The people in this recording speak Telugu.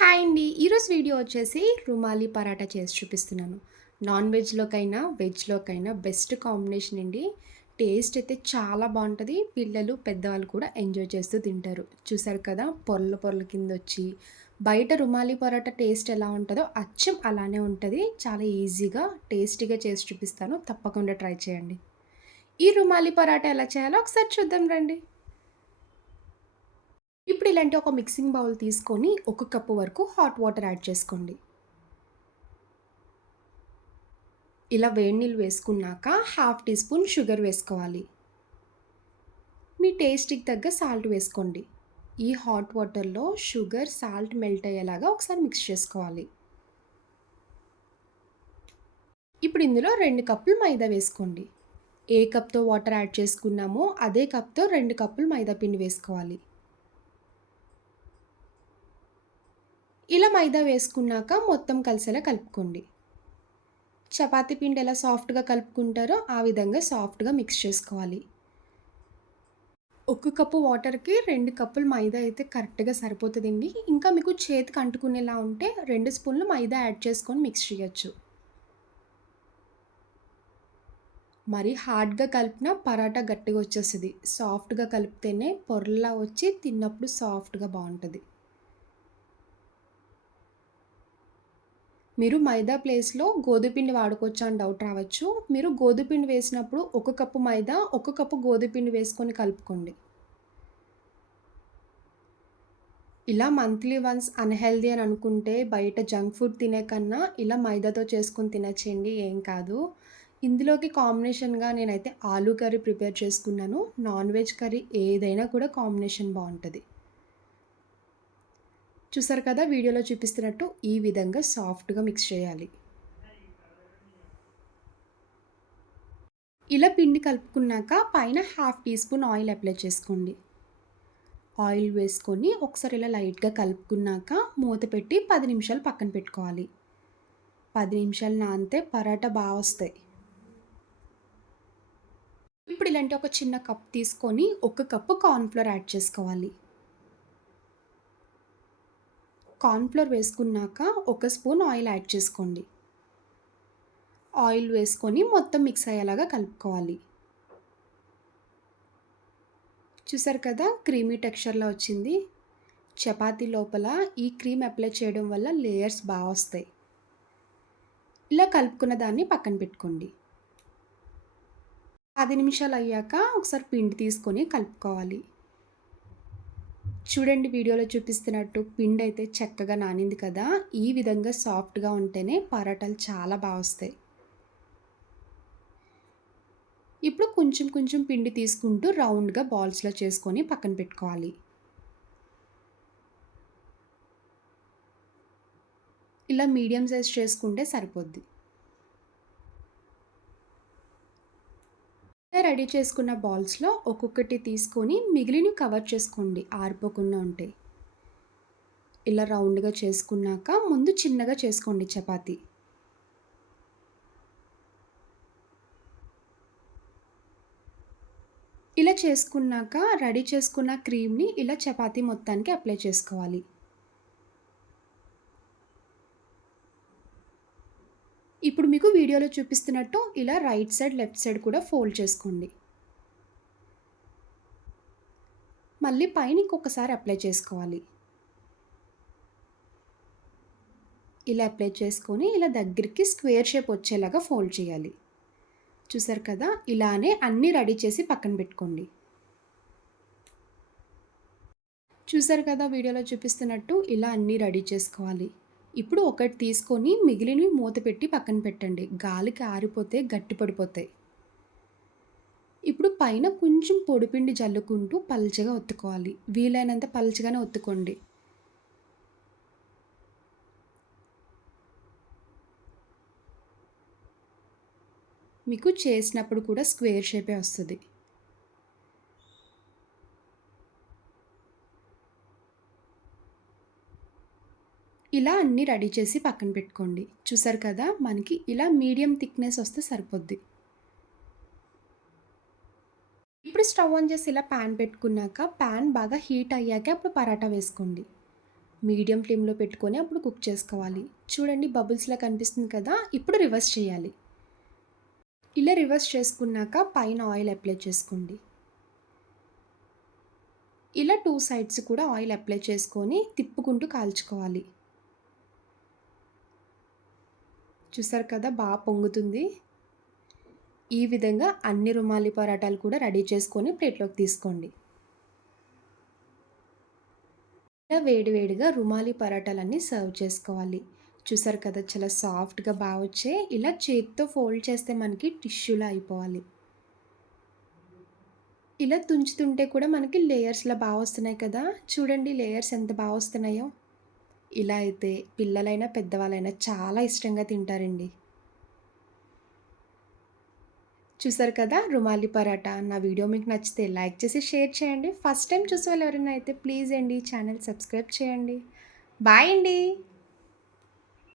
హాయ్ అండి. ఈరోజు వీడియో వచ్చేసి రుమాలి పరాటా చేసి చూపిస్తున్నాను. నాన్ వెజ్లోకైనా వెజ్లోకైనా బెస్ట్ కాంబినేషన్ అండి. టేస్ట్ అయితే చాలా బాగుంటుంది. పిల్లలు పెద్దవాళ్ళు కూడా ఎంజాయ్ చేస్తూ తింటారు. చూసారు కదా పొరల పొరల కింద వచ్చి. బయట రుమాలి పరాటా టేస్ట్ ఎలా ఉంటుందో అచ్చం అలానే ఉంటుంది. చాలా ఈజీగా టేస్టీగా చేసి చూపిస్తాను. తప్పకుండా ట్రై చేయండి. ఈ రుమాలి పరాటా ఎలా చేయాలో ఒకసారి చూద్దాం రండి. ఇప్పుడు ఇలాంటి ఒక మిక్సింగ్ బౌల్ తీసుకొని ఒక కప్పు వరకు హాట్ వాటర్ యాడ్ చేసుకోండి. ఇలా వేడి నీళ్ళు వేసుకున్నాక హాఫ్ టీ స్పూన్ షుగర్ వేసుకోవాలి. మీ టేస్ట్కి తగ్గ సాల్ట్ వేసుకోండి. ఈ హాట్ వాటర్లో షుగర్ సాల్ట్ మెల్ట్ అయ్యేలాగా ఒకసారి మిక్స్ చేసుకోవాలి. ఇప్పుడు ఇందులో రెండు కప్పులు మైదా వేసుకోండి. ఏ కప్తో వాటర్ యాడ్ చేసుకున్నామో అదే కప్తో రెండు కప్పులు మైదా పిండి వేసుకోవాలి. ఇలా మైదా వేసుకున్నాక మొత్తం కలిసేలా కలుపుకోండి. చపాతీ పిండి ఎలా సాఫ్ట్గా కలుపుకుంటారో ఆ విధంగా సాఫ్ట్గా మిక్స్ చేసుకోవాలి. ఒక కప్పు వాటర్కి రెండు కప్పులు మైదా అయితే కరెక్ట్గా సరిపోతుందండి. ఇంకా మీకు చేతికి అంటుకునేలా ఉంటే రెండు స్పూన్లు మైదా యాడ్ చేసుకొని మిక్స్ చేయొచ్చు. మరి హార్డ్గా కలిపిన పరాటా గట్టిగా వచ్చేస్తుంది. సాఫ్ట్గా కలిపితేనే పొరలా వచ్చి తిన్నప్పుడు సాఫ్ట్గా బాగుంటుంది. మీరు మైదా ప్లేస్లో గోధుమపిండి వాడుకోవచ్చా అని డౌట్ రావచ్చు. మీరు గోధుమపిండి వేసినప్పుడు ఒక కప్పు మైదా ఒక కప్పు గోధుమపిండి వేసుకొని కలుపుకోండి. ఇలా మంత్లీ వన్స్ అన్హెల్దీ అని అనుకుంటే బయట జంక్ ఫుడ్ తినే కన్నా ఇలా మైదాతో చేసుకొని తినచ్చండి ఏం కాదు. ఇందులోకి కాంబినేషన్గా నేనైతే ఆలూ కర్రీ ప్రిపేర్ చేసుకున్నాను. నాన్ వెజ్ కర్రీ ఏదైనా కూడా కాంబినేషన్ బాగుంటుంది చూసారు కదా వీడియోలో చూపిస్తున్నట్టు ఈ విధంగా సాఫ్ట్గా మిక్స్ చేయాలి. ఇలా పిండి కలుపుకున్నాక పైన half teaspoon oil apply చేసుకోండి. ఆయిల్ వేసుకొని ఒకసారి ఇలా లైట్గా కలుపుకున్నాక మూత పెట్టి పది నిమిషాలు పక్కన పెట్టుకోవాలి. పది నిమిషాలు నానితే పరాటా బాగా వస్తాయి. ఇప్పుడు ఇలాంటి ఒక చిన్న కప్ తీసుకొని ఒక కప్పు కార్న్ఫ్లోర్ యాడ్ చేసుకోవాలి. కార్న్ఫ్లోర్ వేసుకున్నాక ఒక స్పూన్ ఆయిల్ యాడ్ చేసుకోండి. ఆయిల్ వేసుకొని మొత్తం మిక్స్ అయ్యేలాగా కలుపుకోవాలి. చూసారు కదా క్రీమీ టెక్స్చర్లో వచ్చింది. చపాతీ లోపల ఈ క్రీమ్ అప్లై చేయడం వల్ల లేయర్స్ బాగా వస్తాయి. ఇలా కలుపుకున్న దాన్ని పక్కన పెట్టుకోండి. పది నిమిషాలు అయ్యాక ఒకసారి పిండి తీసుకొని కలుపుకోవాలి. చూడండి వీడియోలో చూపిస్తున్నట్టు పిండి అయితే చక్కగా నానింది కదా. ఈ విధంగా సాఫ్ట్గా ఉంటేనే పరాటాలు చాలా బాగా వస్తాయి. ఇప్పుడు కొంచెం కొంచెం పిండి తీసుకుంటూ రౌండ్గా బాల్స్లో చేసుకొని పక్కన పెట్టుకోవాలి. ఇలా మీడియం సైజ్ చేసుకుంటే సరిపోద్ది. రెడీ చేసుకున్న బాల్స్లో ఒక్కొక్కటి తీసుకొని మిగిలిన కవర్ చేసుకోండి. ఆరిపోకుండా ఉంటాయి ఇలా రౌండ్గా చేసుకున్నాక ముందు చిన్నగా చేసుకోండి చపాతీ. ఇలా చేసుకున్నాక రెడీ చేసుకున్న క్రీమ్ని ఇలా చపాతీ మొత్తానికి అప్లై చేసుకోవాలి. ఇప్పుడు మీకు వీడియోలో చూపిస్తున్నట్టు ఇలా రైట్ సైడ్ లెఫ్ట్ సైడ్ కూడా ఫోల్డ్ చేసుకోండి. మళ్ళీ పైన ఇంకొకసారి అప్లై చేసుకోవాలి. ఇలా అప్లై చేసుకొని ఇలా దగ్గరికి స్క్వేర్ షేప్ వచ్చేలాగా ఫోల్డ్ చేయాలి. చూసారు కదా? ఇలానే అన్నీ రెడీ చేసి పక్కన పెట్టుకోండి. చూసారు కదా? వీడియోలో చూపిస్తున్నట్టు ఇలా అన్నీ రెడీ చేసుకోవాలి. ఇప్పుడు ఒకటి తీసుకొని మిగిలినవి మూత పెట్టి పక్కన పెట్టండి. గాలికి ఆరిపోతే గట్టి పడిపోతాయి. ఇప్పుడు పైన కొంచెం పొడిపిండి జల్లుకుంటూ పల్చగా ఒత్తుకోవాలి. వీలైనంత పల్చగానే ఒత్తుకోండి. మీకు చేసినప్పుడు కూడా స్క్వేర్ షేపే వస్తుంది. ఇలా అన్నీ రెడీ చేసి పక్కన పెట్టుకోండి. చూసారు కదా మనకి ఇలా మీడియం థిక్నెస్ వస్తే సరిపోద్ది. ఇప్పుడు స్టవ్ ఆన్ చేసి ఇలా ప్యాన్ పెట్టుకున్నాక ప్యాన్ బాగా హీట్ అయ్యాక అప్పుడు పరాటా వేసుకోండి. మీడియం ఫ్లేమ్లో పెట్టుకొని అప్పుడు కుక్ చేసుకోవాలి. చూడండి బబుల్స్లా కనిపిస్తుంది కదా ఇప్పుడు రివర్స్ చేయాలి. ఇలా రివర్స్ చేసుకున్నాక పైన ఆయిల్ అప్లై చేసుకోండి. ఇలా టూ సైడ్స్ కూడా ఆయిల్ అప్లై చేసుకొని తిప్పుకుంటూ కాల్చుకోవాలి. చూసారు కదా బాగా పొంగుతుంది. ఈ విధంగా అన్ని రుమాలి పరాటాలు కూడా రెడీ చేసుకొని ప్లేట్లోకి తీసుకోండి. ఇలా వేడివేడిగా రుమాలి పరాటాలన్నీ సర్వ్ చేసుకోవాలి. చూసారు కదా చాలా సాఫ్ట్గా బాగా వచ్చే ఇలా చేతితో ఫోల్డ్ చేస్తే మనకి టిష్యూలా అయిపోవాలి. ఇలా తుంచుతుంటే కూడా మనకి లేయర్స్లా బాగా వస్తున్నాయి కదా. చూడండి లేయర్స్ ఎంత బాగా వస్తున్నాయో. ఇలా అయితే పిల్లలైనా పెద్దవాళ్ళైనా చాలా ఇష్టంగా తింటారండి. చూసారు కదా రుమాలి పరాటా? నా వీడియో మీకు నచ్చితే లైక్ చేసి షేర్ చేయండి. ఫస్ట్ టైం చూసే వాళ్ళు ఎవరైనా అయితే ప్లీజ్ అండి ఛానల్ సబ్స్క్రైబ్ చేయండి. బాయ్ అండి.